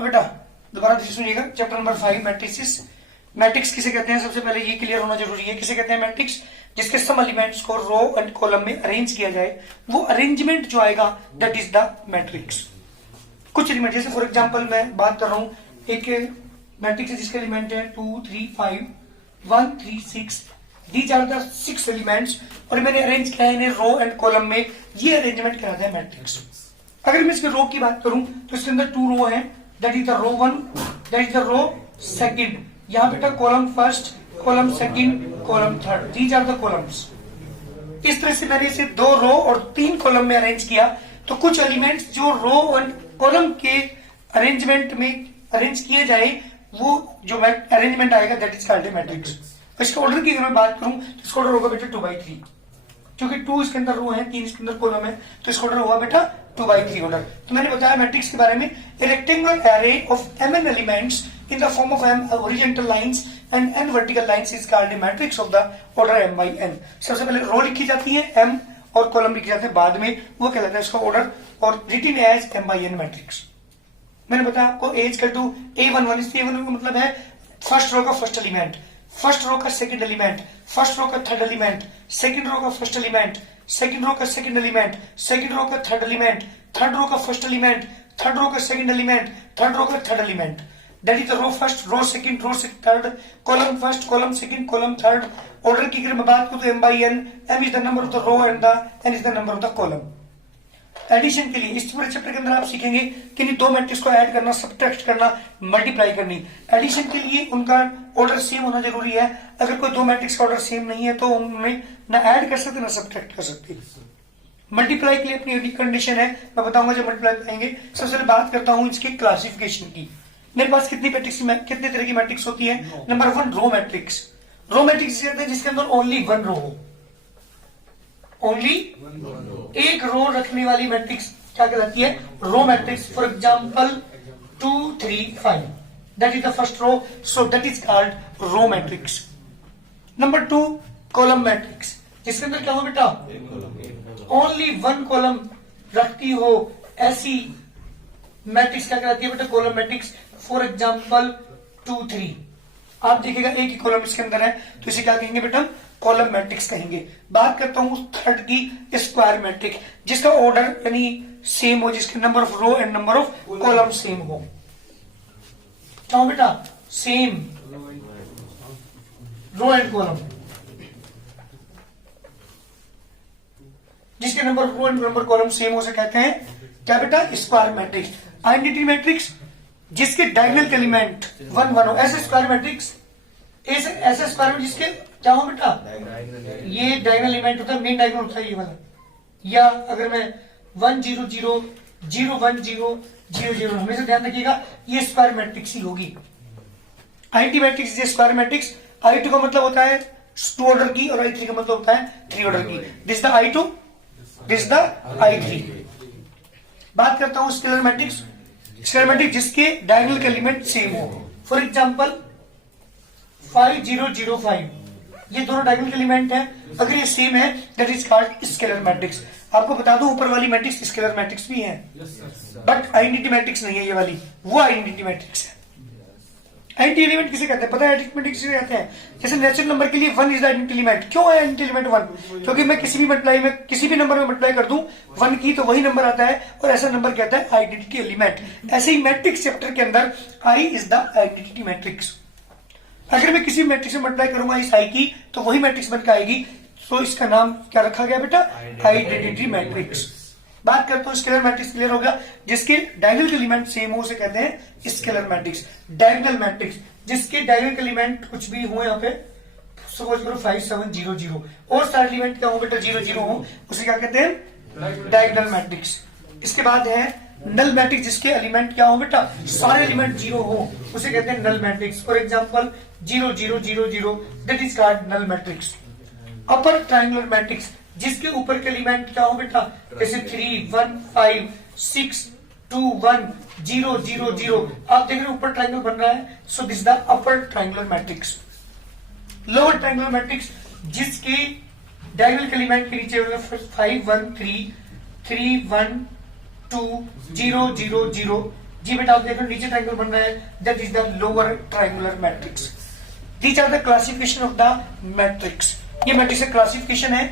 अब बेटा दोबारा से सुनिएगा, चैप्टर नंबर 5 मैट्रिसेस। मैट्रिक्स किसे कहते हैं, सबसे पहले ये क्लियर होना जरूरी है। किसे कहते हैं मैट्रिक्स? जिसके सम एलिमेंट्स को रो एंड कॉलम में अरेंज किया जाए, वो अरेंजमेंट जो आएगा दैट इज द मैट्रिक्स। कुछ एलिमेंट, जैसे फॉर एग्जांपल मैं बात कर रहा हूं, एक मैट्रिक्स है जिसके एलिमेंट है 2 3 5 1 3 6, दीज आर द 6 एलिमेंट्स, और मैंने अरेंज किया है इन्हें रो एंड कॉलम में, ये अरेंजमेंट कहलाता है मैट्रिक्स। अगर मैं इसके रो की बात करूं तो इसके अंदर 2 रो है, that is the row 1, that is the row second, यहां बेटा column first, column second, column third, these are the columns. इस तरह से मैंने इसे 2 रो और 3 कॉलम में अरेंज किया, तो कुछ एलिमेंट्स जो रो और कॉलम के अरेंजमेंट में अरेंज किए जाए, वो जो अरेंजमेंट आएगा that is called a matrix. इसके ऑर्डर की अगर मैं बात करूं तो इसका ऑर्डर होगा बेटा 2/3, क्योंकि 2 इसके अंदर रो है, 3 इसके अंदर कॉलम है, तो इसका ऑर्डर होगा बेटा 2/3 ऑर्डर। तो मैंने बताया मैट्रिक्स के बारे में, ए rectangular array of mn elements in the form of m horizontal lines and n vertical lines is called a matrix of the order m/n। सबसे पहले रो लिखी जाती है m और कॉलम लिखे जाते हैं बाद में, वो कहलाता है इसका ऑर्डर, और रिटन एज m/n मैट्रिक्स। मैंने बताया आपको a इक्वल टू a11, इसलिए a11 का मतलब है फर्स्ट रो का फर्स्ट एलिमेंट, फर्स्ट रो का सेकंड एलिमेंट, फर्स्ट रो का थर्ड एलिमेंट, सेकंड रो का फर्स्ट एलिमेंट, सेकंड रो का सेकंड एलिमेंट, सेकंड रो का थर्ड एलिमेंट, थर्ड रो का फर्स्ट एलिमेंट, थर्ड रो का सेकंड एलिमेंट, थर्ड रो का third element, that is the row first, row second, row third, column first, column second, column third. Order की अगर मैं बात करूं तो m/n, m is the number of the row and the n is the number of the column. Addition के लिए इस पूरे चैप्टर के अंदर आप सीखेंगे कि इन 2 मैट्रिक्स को ऐड करना, सबट्रैक्ट करना, मल्टीप्लाई करनी। एडिशन के लिए उनका ऑर्डर सेम होना जरूरी है। अगर कोई 2 मैट्रिक्स का ऑर्डर सेम नहीं है तो उनमें ना ऐड कर सकते ना सबट्रैक्ट कर सकते। मल्टीप्लाई के लिए अपनी कंडीशन है, मैं बताऊंगा जब मल्टीप्लाई करेंगे। सबसे पहले बात करता हूं इसकी क्लासिफिकेशन की। मेरे पास कितनी तरह की मैट्रिक्स होती है? Number 1 row matrix. Row matrix कहते हैं जिसके अंदर ओनली 1 रो हो, ओनली एक रो रखने वाली मैट्रिक्स क्या कहलाती है? Row matrix. For example 2 3 5, that is the first row, so that is called row matrix. Number 2 column matrix, जिसके अंदर क्या हो बेटा? ओनली 1 कॉलम रखती हो, ऐसी मैट्रिक्स क्या कहलाती है बेटा? Column matrix. फॉर एग्जांपल 2 3, आप देखिएगा एक ही कॉलम इसके अंदर है, तो इसे क्या कहेंगे बेटा? कॉलम मैट्रिक्स कहेंगे। बात करता हूं थर्ड की, स्क्वायर मैट्रिक्स, जिसका ऑर्डर यानी सेम हो, जिसके number of row and number of column same हो। क्या हो बेटा? सेम रो एंड कॉलम, जिसके number of row and number column same हो से कहते हैं क्या बेटा? Square matrix. आइडेंटिटी मैट्रिक्स, जिसके डायगोनल एलिमेंट 1 1 हो, ऐसे स्क्वायर मैट्रिक्स, ऐसे स्क्वायर में जिसके क्या हो बेटा? ये डायगोनल एलिमेंट होता है, मेन डायगोनल होता है ये वाला, या अगर मैं 1 0 0 0 1 0 0 0, हमेशा ध्यान रखिएगा ये स्क्वायर मैट्रिक्स ही होगी। आईटी मैट्रिक्स ये स्क्वायर मैट्रिक्स। I2 का मतलब होता है 2 ऑर्डर की, और I3 का मतलब होता है 3 ऑर्डर की। This the I2, this the I3। बात करता हूं स्केलर मैट्रिक्स। स्केलर मैट्रिक्स जिसके डायगोनल एलिमेंट सेम हो। फॉर एग्जांपल 5 0 0 5, ये दोनों डायगोनल एलिमेंट है, अगर ये सेम है that is called scalar matrix. आपको बता दूं ऊपर वाली मैट्रिक्स स्केलर मैट्रिक्स भी है, बट आइडेंटिटी मैट्रिक्स नहीं है ये वाली, वो आइडेंटिटी मैट्रिक्स है। आइडेंटिटी एलिमेंट किसे कहते हैं? पता है आइडेंटिटी मैट्रिक्स किसे कहते हैं? जैसे नेचुरल नंबर के लिए 1 इज द आइडेंटिटी एलिमेंट। क्यों है आइडेंटिटी एलिमेंट 1? क्योंकि मैं किसी भी नंबर में मल्टीप्लाई कर दूं 1 की तो वही नंबर आता है, और ऐसा नंबर कहता है आइडेंटिटी एलिमेंट। ऐसे ही मैट्रिक्स चैप्टर के अंदर I is the identity matrix. अगर मैं किसी मैट्रिक्स में मल्टीप्लाई करूंगा इस I की, तो वही मैट्रिक्स बनकर आएगी, तो इसका नाम क्या रखा गया बेटा? Identity matrix. बात करता हूं स्केलर मैट्रिक्स। क्लियर हो गया? जिसके डायगोनल एलिमेंट सेम हो उसे कहते हैं स्केलर मैट्रिक्स। डायगोनल मैट्रिक्स, जिसके डायगोनल एलिमेंट कुछ भी हो, यहाँ पे सपोज करो 5 7 0 0, और सारे एलिमेंट क्या हो बेटा? 0 0 हो, उसे क्या कहते हैं? Diagonal matrix. इसके बाद है नल मैट्रिक्स, जिसके एलिमेंट क्या हो बेटा? सारे एलिमेंट 0 हो, उसे कहते हैं null matrix. For example 0 0 0 0, that is called null matrix. Upper triangular matrix, जिसके ऊपर के एलिमेंट क्या हो बेटा? जैसे 3 1 5 6 2 1 0 0 0, आप देख रहे हो ऊपर ट्रायंगल बन रहा है, so this the upper triangular matrix. Lower triangular matrix, जिसके डायगोनल एलिमेंट के नीचे 5 1 3 3 1 2 0 0 0, जी बेटा आप देख रहे हो नीचे ट्रायंगल बन रहा है, that is the lower triangular matrix. These are the classification of the matrix. ये मैट्रिक्स का क्लासिफिकेशन है।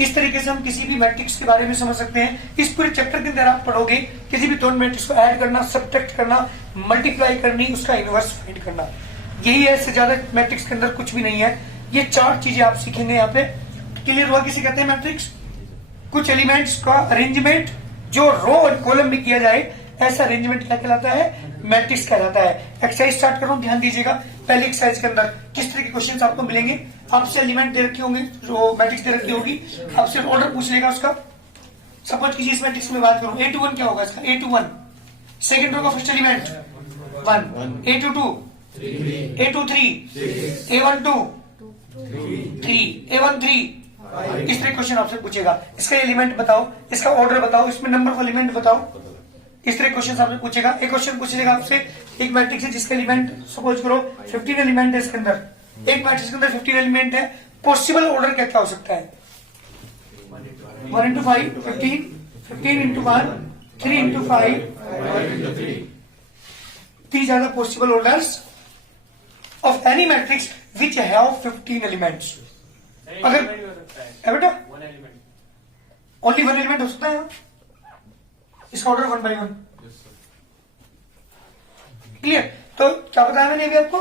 इस तरीके से हम किसी भी मैट्रिक्स के बारे में समझ सकते हैं। इस पूरे चैप्टर के अंदर आप पढ़ोगे किसी भी दोनों मैट्रिक्स को ऐड करना, सब्ट्रैक्ट करना, मल्टीप्लाई करनी, उसका इनवर्स फाइंड करना, यही है। इससे ज्यादा मैट्रिक्स के अंदर कुछ भी नहीं है। ये 4 चीजें आप सीखेंगे यहाँ पे। क्लियर हुआ? किसे कहते हैं मैट्रिक्स? कुछ एलिमेंट्स का अरेंजमेंट जो रो और कॉलम में किया जाए, ऐसा अरेंजमेंट क्या कहलाता है? मैट्रिक्स कहलाता है। एक्सरसाइज स्टार्ट कर रहा हूं, ध्यान दीजिएगा। पहले एक्सरसाइज के अंदर किस तरह के क्वेश्चंस आपको मिलेंगे? आपसे एलिमेंट दे रखे होंगे, जो मैट्रिक्स दे रखी होगी, आपसे ऑर्डर पूछ लेगा उसका। सपोज कीजिए इस मैट्रिक्स में बात करूं, A21 क्या होगा इसका? A21 सेकंड रो का first element 1, A22 A23 A12 3 A13। इस तरह क्वेश्चन आपसे पूछेगा, इसका एलिमेंट बताओ, इसका ऑर्डर बताओ, इसमें नंबर ऑफ एलिमेंट बताओ। इस तरह क्वेश्चन आपसे पूछेगा। एक क्वेश्चन पूछेगा आपसे, एक मैट्रिक्स है जिसका एलिमेंट सपोज करो 15 एलिमेंट है इसके अंदर, एक मैट्रिक्स के अंदर 15 एलिमेंट है, पॉसिबल ऑर्डर क्या क्या हो सकता है? 1 into 5 15, 15 into 1 3 into 5 these are the possible orders of any matrix which have 15 elements। अगर बेटा ओनली 1 एलिमेंट हो सकता है, इसका ऑर्डर 1 by 1। क्लियर? तो क्या बताया मैंने अभी आपको?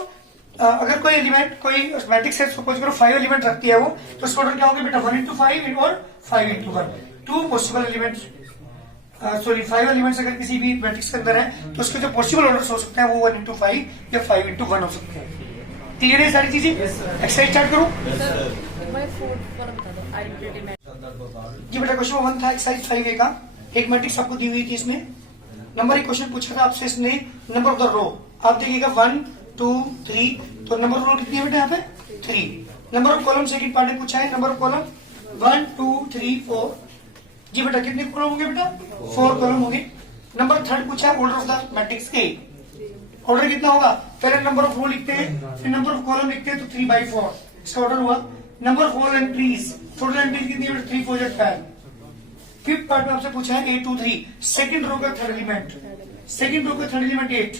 अगर कोई एलिमेंट, कोई मैट्रिक्स है, सपोज करो 5 एलिमेंट रखती है वो, तो इसका ऑर्डर क्या होगा बेटा? 1 into 5 और 5 into 1। 2 possible elements, sorry 5 elements अगर किसी भी मैट्रिक्स के अंदर है, तो उसके जो पॉसिबल ऑर्डर्स हो सकते हैं वो 1 into 5 या 5 into 1 हो सकते हैं। क्लियर है सारी चीजें? एक्सरसाइज स्टार्ट करूं? जी बेटा क्वेश्चन 1 था एक्सरसाइज 5A का। एक मैट्रिक्स आपको दी हुई थी, इसमें नंबर 1 क्वेश्चन पूछा था आपसे, इसने नंबर ऑफ द रो आप देखिएगा 1 2 3, तो नंबर ऑफ रो कितनी है बेटा यहाँ पे? 3। Number of column second part में पूछा है, नंबर ऑफ कॉलम 1 2 3 4। जी बेटा कितने कॉलम होंगे बेटा? 4 कॉलम होंगे। नंबर थर्ड पूछा है, order of the matrix A। Order कितना होगा? पहले नंबर ऑफ रो लिखते हैं, फिर नंबर ऑफ कॉलम लिखते हैं, तो 3 by 4 इसका ऑर्डर हुआ। Number of all entries, total entries कितनी है? 3 4 12। फिफ्थ पार्ट में आपसे पूछा है A23 सेकंड रो का थर्ड एलिमेंट, सेकंड रो का थर्ड एलिमेंट 8,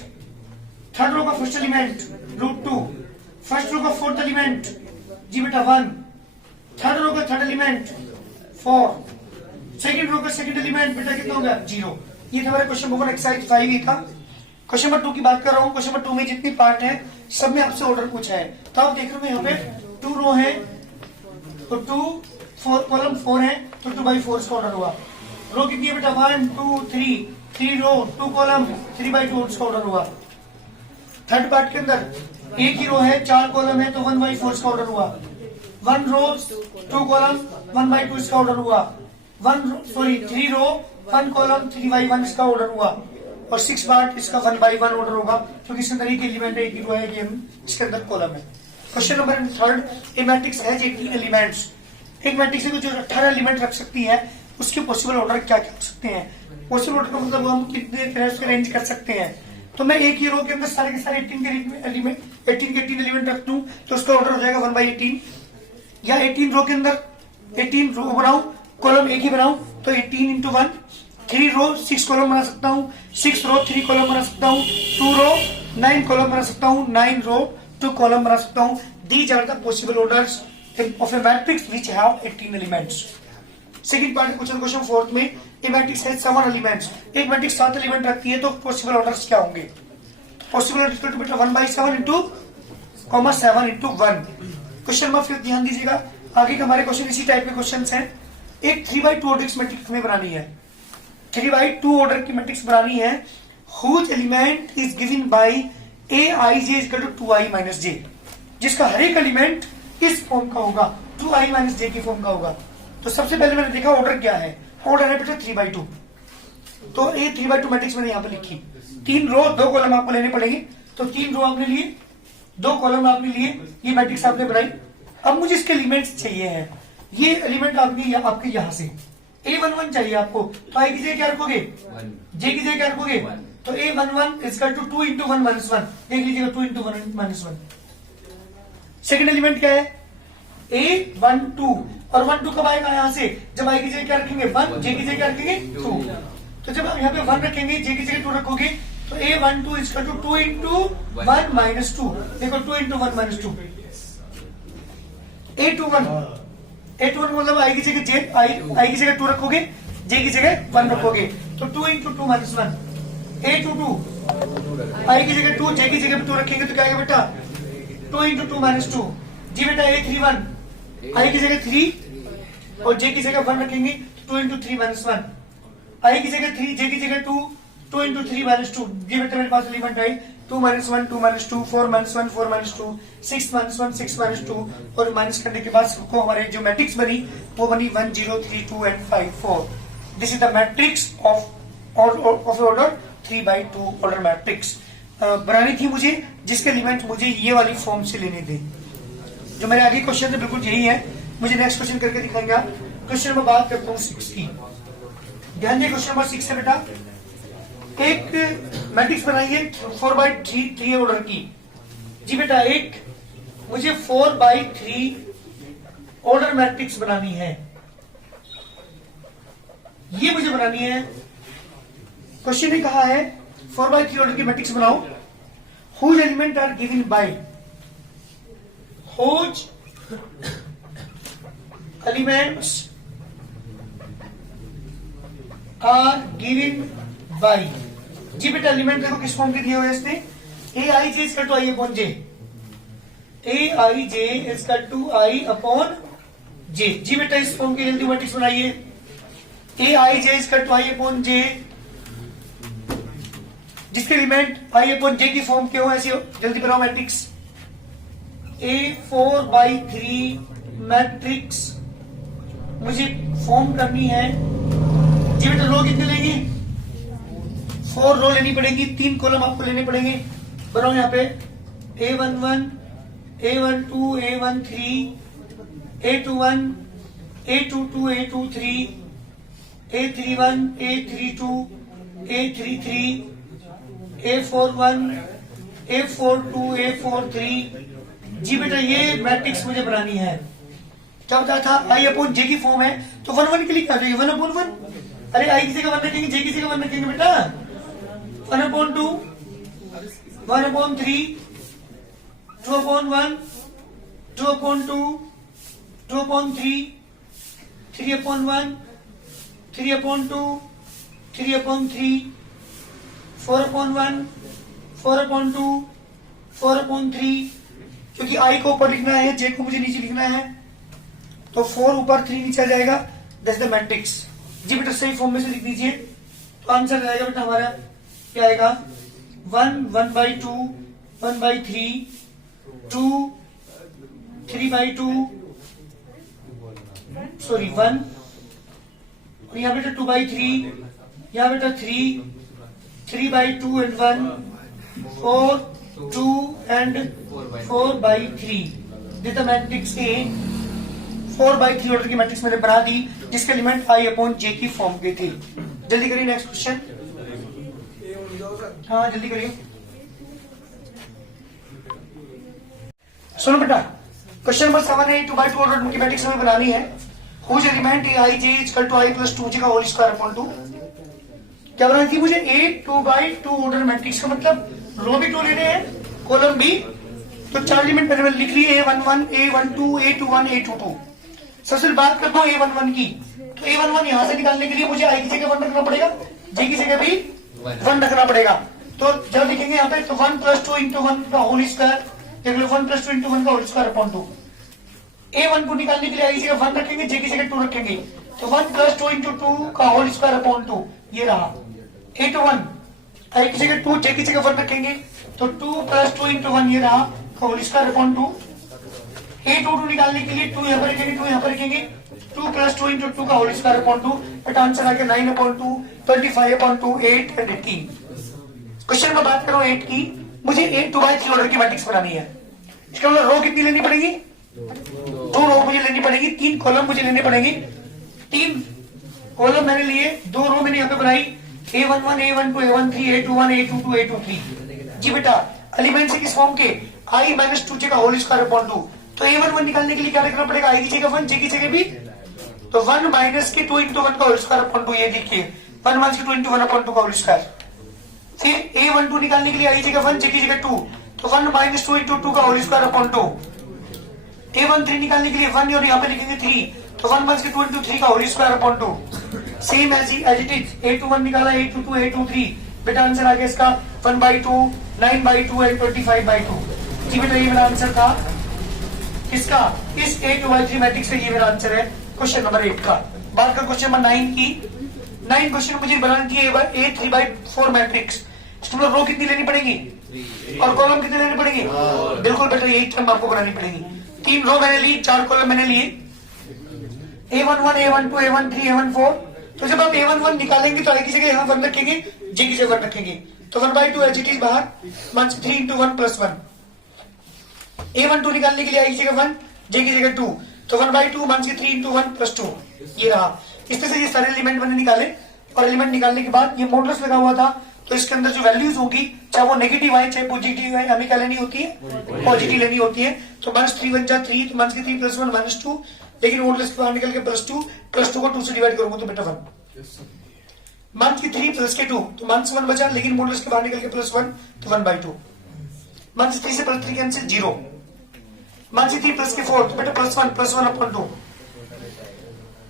थर्ड रो का फर्स्ट एलिमेंट √2, फर्स्ट रो का फोर्थ एलिमेंट जी बेटा 1, थर्ड रो का थर्ड एलिमेंट 4, सेकंड रो का सेकंड एलिमेंट बेटा कितना हो गया? 0। ये था हमारा क्वेश्चन नंबर एक्सरसाइज 5 का। क्वेश्चन नंबर 2 की बात कर रहा हूँ। क्वेश्चन नंबर 2 में जितनी पार्ट है सब में आपसे ऑर्डर पूछा है। तो आप देख रहे हो यहाँ पे 2 रो है, तो 2 4 कॉलम 4 है, तो 2 by 4 इसका ऑर्डर हुआ। रो कितनी है बेटा? 1 2 3 रो 2 कॉलम 3 by 2 इसका ऑर्डर हुआ। थर्ड पार्ट के अंदर एक ही रो है, 4 कॉलम है, तो 1 by 4 इसका ऑर्डर हुआ। 1 रो 2 कॉलम 1 by 2 इसका ऑर्डर हुआ। 3 रो 1 कॉलम 3 by 1 इसका ऑर्डर हुआ। और 6 पार्ट इसका 1 by 1 ऑर्डर होगा, क्योंकि इसके अंदर एक एलिमेंट है, एक ही रो है, इसके अंदर कॉलम है। Question number third, A matrix has 18 elements. एक मैट्रिक्स है जो 18 एलिमेंट रख सकती है, उसके पॉसिबल ऑर्डर क्या क्या हो सकते हैं? पॉसिबल ऑर्डर का मतलब हम कितने तरह से अरेंज कर सकते हैं। तो मैं एक ही रो के अंदर सारे के सारे 18 के एलिमेंट रख दूं, तो उसका ऑर्डर हो जाएगा 1 by 18। या 18 रो के अंदर 18 रो बनाऊं, कॉलम एक ही बनाऊं, तो 18 into 1। 3 रो 6 कॉलम बना सकता हूँ, 6 रो 3 कॉलम बना सकता हूँ, 2 रो 9 कॉलम बना सकता हूँ, 9 रो 2 कॉलम बना सकता हूँ। These are the possible orders of a matrix which have 18 elements। Second part question 4 में ए मैट्रिक्स है 7 एलिमेंट्स। एक मैट्रिक्स 7 एलिमेंट रखती है, तो पॉसिबल ऑर्डर्स क्या होंगे? पॉसिबल ऑर्डर इक्वल टू बेटा 1 by 7 into 7 into 1। Question number 5 ध्यान दीजिएगा। आगे के हमारे क्वेश्चन इसी टाइप के क्वेश्चंस हैं। एक 3 by 2 ऑर्डर मैट्रिक्स में बनानी है, 3 by 2 ऑर्डर की मैट्रिक्स बनानी है, whose element is given by aij is equal to 2i minus j, जिसका हर एक एलिमेंट इस फॉर्म का होगा, 2i minus j की फॉर्म का होगा। तो सबसे पहले मैंने देखा ऑर्डर क्या है, ऑर्डर है बेटा 3 by 2। तो ये 3 by 2 मैट्रिक्स मैंने यहाँ पे लिखी। 3 रो 2 कॉलम आपको लेने पड़ेंगे, तो 3 रो आपने लिए, 2 कॉलम आपने लिए, ये मैट्रिक्स आपने बनाई। अब मुझे इसके एलिमेंट्स चाहिए हैं। ये एलिमेंट आपके यहाँ से A11 चाहिए आपको, तो आई की जगह क्या रखोगे? जे की जगह क्या रखोगे? तो A11 equal to 2 into 1 minus 1। देख लीजिएगा 2 into 1 minus 1। सेकेंड एलिमेंट क्या है? A12। और 1 2 कब आएगा? यहाँ से जब आई की जगह क्या रखेंगे? 1, जे की जगह क्या रखेंगे? 2। तो जब आप यहाँ पे 1 रखेंगे, जे की जगह 2 रखोगे, तो A12 is to 2 into 1 minus 2। देखो 2 इंटू 1 माइनस 2। A21 मतलब आई की जगह जे, आई की जगह 2 रखोगे, जे की जगह 1 रखोगे, तो 2 इंटू 2 माइनस 1। A22 आई की जगह 2, जे की जगह 2 रखेंगे तो क्या आएगा बेटा? 2 इंटू 2 माइनस 2। जी बेटा A31 आई की जगह 3 और जे की जगह 1 रखेंगे, 2 इंटू 3 माइनस 1। आई की जगह 3, जे की जगह 2, 2 इंटू 3 माइनस 2। ये बेटा मेरे पास element I 2 minus 1, 2 minus 2, 4 minus 1, 4 minus 2, 6 minus 1, 6 minus 2, और माइनस करने के बाद सबको हमारे जो मैट्रिक्स बनी वो बनी 1, 0, 3, 2 and 5, 4। This is the matrix of order 3/2 order matrix बनानी थी मुझे, जिसके एलिमेंट मुझे ये वाली फॉर्म से लेने थे। जो मेरे आगे क्वेश्चन है बिल्कुल यही है। मुझे नेक्स्ट क्वेश्चन करके दिखाएंगे आप। क्वेश्चन नंबर बात करता हूँ 6 की। ध्यान दिए, क्वेश्चन नंबर 6 है बेटा, एक मैट्रिक्स बनाइए 4/3 ऑर्डर की। जी बेटा, एक मुझे 4/3 ऑर्डर मैट्रिक्स बनानी है, ये मुझे बनानी है। क्वेश्चन ने कहा है 4/3 ऑर्डर की मैट्रिक्स बनाओ, whose element are given by, whose elements are given by. जी बेटा, एलिमेंट देखो किस फॉर्म के दिए हुए इसने, A I J equal to I upon J, A I J equal to I upon J. जी बेटा, इस फॉर्म की जल्दी मैट्रिक्स बनाइए, A I J equal to I upon J, जिसके एलिमेंट आई अपॉन जे की फॉर्म के हो, ऐसे हो। जल्दी बनाओ मैट्रिक्स। ए 4/3 मैट्रिक्स मुझे फॉर्म करनी है। जी बेटा, रो कितने लेंगे? 4 रो लेनी पड़ेगी, 3 कॉलम आपको लेने पड़ेंगे। बनाओ यहाँ पे A11, A12, A13, A21, A22, A23, A31, A32, A33, A41, A42, A43। जी बेटा, ये मैट्रिक्स मुझे बनानी है। क्या बताया था? आई अपॉन जे की फॉर्म है, तो 1 1 के लिए क्या हो जाएगी? 1/1। अरे आई की जगह 1 रखेंगे, जे की जगह 1 रखेंगे बेटा। 1/2, 1/3, 2/1, 2/2, 2/3, 3/1, 3/2, 3/3, 4/1, 4/2, 4/3। क्योंकि आई को ऊपर लिखना है, जे को मुझे नीचे लिखना है, तो 4 ऊपर 3 नीचे आ जाएगा। That's the matrix. जी बेटा, सही फॉर्म में से लिख दीजिए, तो आंसर आएगा बेटा हमारा क्या आएगा? 1, 1/2, 1/3, 2, 3/2, सॉरी 1, और यहाँ बेटा 2/3, यहाँ बेटा 3, 3/2 and 1, 4, 2 and 4/3। This the matrix A. 4/3 order की मैट्रिक्स मैंने बना दी, जिसके एलिमेंट आई अपॉन जे की फॉर्म के थे। जल्दी करिए नेक्स्ट क्वेश्चन। हाँ जल्दी करिए। सुनो बेटा, क्वेश्चन नंबर 7 है 2/2 ऑर्डर की मैट्रिक्स हमें बनानी है, whose element a I j is equal to i plus 2 j का होल स्क्वायर अपॉन 2। क्या बनानी थी मुझे? ए 2/2 ऑर्डर मैट्रिक्स का मतलब रो भी 2 लेने हैं, कॉलम भी। तो 4 एलिमेंट मैंने लिख लिए, A11, A12, A21, A22। सबसे बात करता हूँ A11 की, तो A11 यहां से निकालने के लिए मुझे आई की जगह 1 रखना पड़ेगा, जे की जगह भी 1 रखना पड़ेगा। तो जब लिखेंगे यहाँ पे, तो 1 + 2 × 1 का होल स्क्वायर, 1 + 2 × 1 का होल स्क्वायर अपॉन 2। A1 को निकालने के लिए आई की जगह 1 रखेंगे, जे की जगह 2 रखेंगे, तो 1 + 2 × 2 का होल स्क्वायर अपॉन 2, ये रहा। A21 आई की जगह 2, जे की जगह 1 रखेंगे, तो 2 + 2 × 1 ये रहा, होल स्क्वायर अपॉन 2। A22 निकालने के लिए 2 यहाँ पर रखेंगे, 2 यहाँ पर रखेंगे, 2 + 2 × 2 का whole square upon 2। But answer आ गया 9/2, 25/2, 8 एंड 18। क्वेश्चन में बात करो 8 की, मुझे 8 2/3 ऑर्डर की मैट्रिक्स बनानी है। इसका मतलब रो कितनी लेनी पड़ेगी? 2 रो मुझे लेनी पड़ेगी, 3 कॉलम मुझे लेने पड़ेंगे। 3 कॉलम मैंने लिए, 2 रो मैंने यहाँ पे बनाई, A11, A12, A13, A21, A22, A23। जी बेटा, एलिमेंट से किस फॉर्म के? I - 2j का होल स्क्वायर अपॉन 2। तो A11 निकालने के लिए क्या लिखना पड़ेगा? I की जगह 1, J की जगह भी, तो 1 - 2 × 1 का होल स्क्वायर अपॉन 2। ये देखिए 1 1 2 into 1 upon 2 का होल स्क्वायर। फिर a12 निकालने के लिए आई जगह 1 j की जगह 2, तो 1 minus 2 into 2 का होल स्क्वायर अपॉन 2। a13 निकालने के लिए 1 और यहाँ पे लिखेंगे 3, तो 1 minus 2 into 3 का whole square upon 2। Same as it is a21 निकाला, a22, a23, बेटा आंसर आ गया इसका 1/2, 9/2 एंड 25/2। जी बेटा ये मेरा आंसर था इसका, इस a2/3 मैट्रिक्स से। ये मेरा आंसर है क्वेश्चन नंबर 8 का। बात कर क्वेश्चन नंबर 9 की। 9 क्वेश्चन मुझे बनानी थी a3/4 मैट्रिक्स। इसमें रो कितनी लेनी पड़ेगी और कॉलम कितनी लेनी पड़ेगी? बिल्कुल बेटा यही टर्म आपको बनानी पड़ेगी। 3 रो मैंने ली, 4 कॉलम मैंने लिए, a11, a12, a13, a14। तो जब आप a11 निकालेंगे तो आई की जगह यहाँ 1 रखेंगे, j की जगह 1 रखेंगे, तो 1/2 एज इट इज बाहर, 3 into 1 + 1। a12 निकालने के लिए आई की जगह 1, j की जगह 2, तो 1/2 3 into 1 + 2। ये रहा। इस तरह से ये सारे एलिमेंट मैंने निकाले, और एलिमेंट निकालने के बाद ये मॉडुलस लगा हुआ था, तो इसके अंदर जो वैल्यूज होगी, चाहे वो नेगेटिव आए चाहे पॉजिटिव आए, हमें क्या लेनी होती है? पॉजिटिव लेनी होती है। तो -3 1 जा 3, तो -3 + 1 -2, लेकिन मॉडुलस के बाहर निकल के +2 को 2 से डिवाइड करूंगा तो बेटा 1। -3 + 2, तो -1 बचा, लेकिन मॉडुलस के बाहर निकल के +1, तो 1/2। -3 से +3 कैंसिल, 0। -3 + 4, तो बेटा +1 अपॉन 2।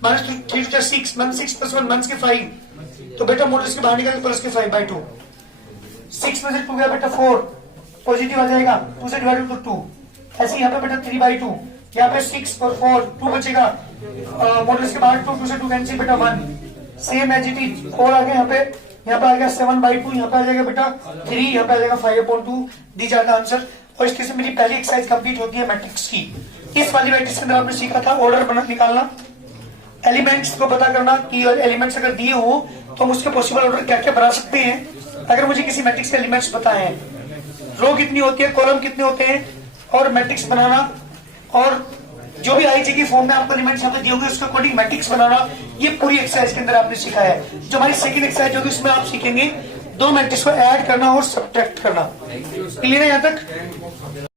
-3 + 6, -6 + 1 -5, तो बेटा मॉडुलस के बाहर निकल के +5/2। 6 में से 2 गया बेटा 4, पॉजिटिव आ जाएगा, 2 से डिवाइड तो 2। ऐसे यहाँ पे बेटा 3/2, यहाँ पे 6 और 4, 2 बचेगा, मॉडुलस के बाहर 2 से 2 कैंसिल बेटा 1। सेम एज इट इज 4 आ गया यहाँ पे आ गया 7/2, यहाँ पे आ जाएगा बेटा 3, यहाँ पे आ जाएगा 5/2। दी जाएगा आंसर। और इसके से मेरी पहली एक्सरसाइज कंप्लीट होती है मैट्रिक्स की। इस वाली मैट्रिक्स के अंदर आपने सीखा था ऑर्डर निकालना, एलिमेंट्स को पता करना कि एलिमेंट्स अगर दिए हो तो हम उसके पॉसिबल ऑर्डर क्या क्या बना सकते हैं। अगर मुझे किसी मैट्रिक्स के एलिमेंट्स पता है, रो कितनी होती है, कॉलम कितने होते हैं, और मैट्रिक्स बनाना, और जो भी आई की फॉर्म में आपको एलिमेंट्स यहाँ पे दिए होंगे उसके अकॉर्डिंग मैट्रिक्स बनाना, ये पूरी एक्सरसाइज के अंदर आपने सीखा है। जो हमारी सेकंड एक्सरसाइज होगी उसमें आप सीखेंगे 2 मैट्रिक्स को ऐड करना और सब्ट्रैक्ट करना। क्लियर है यहाँ तक?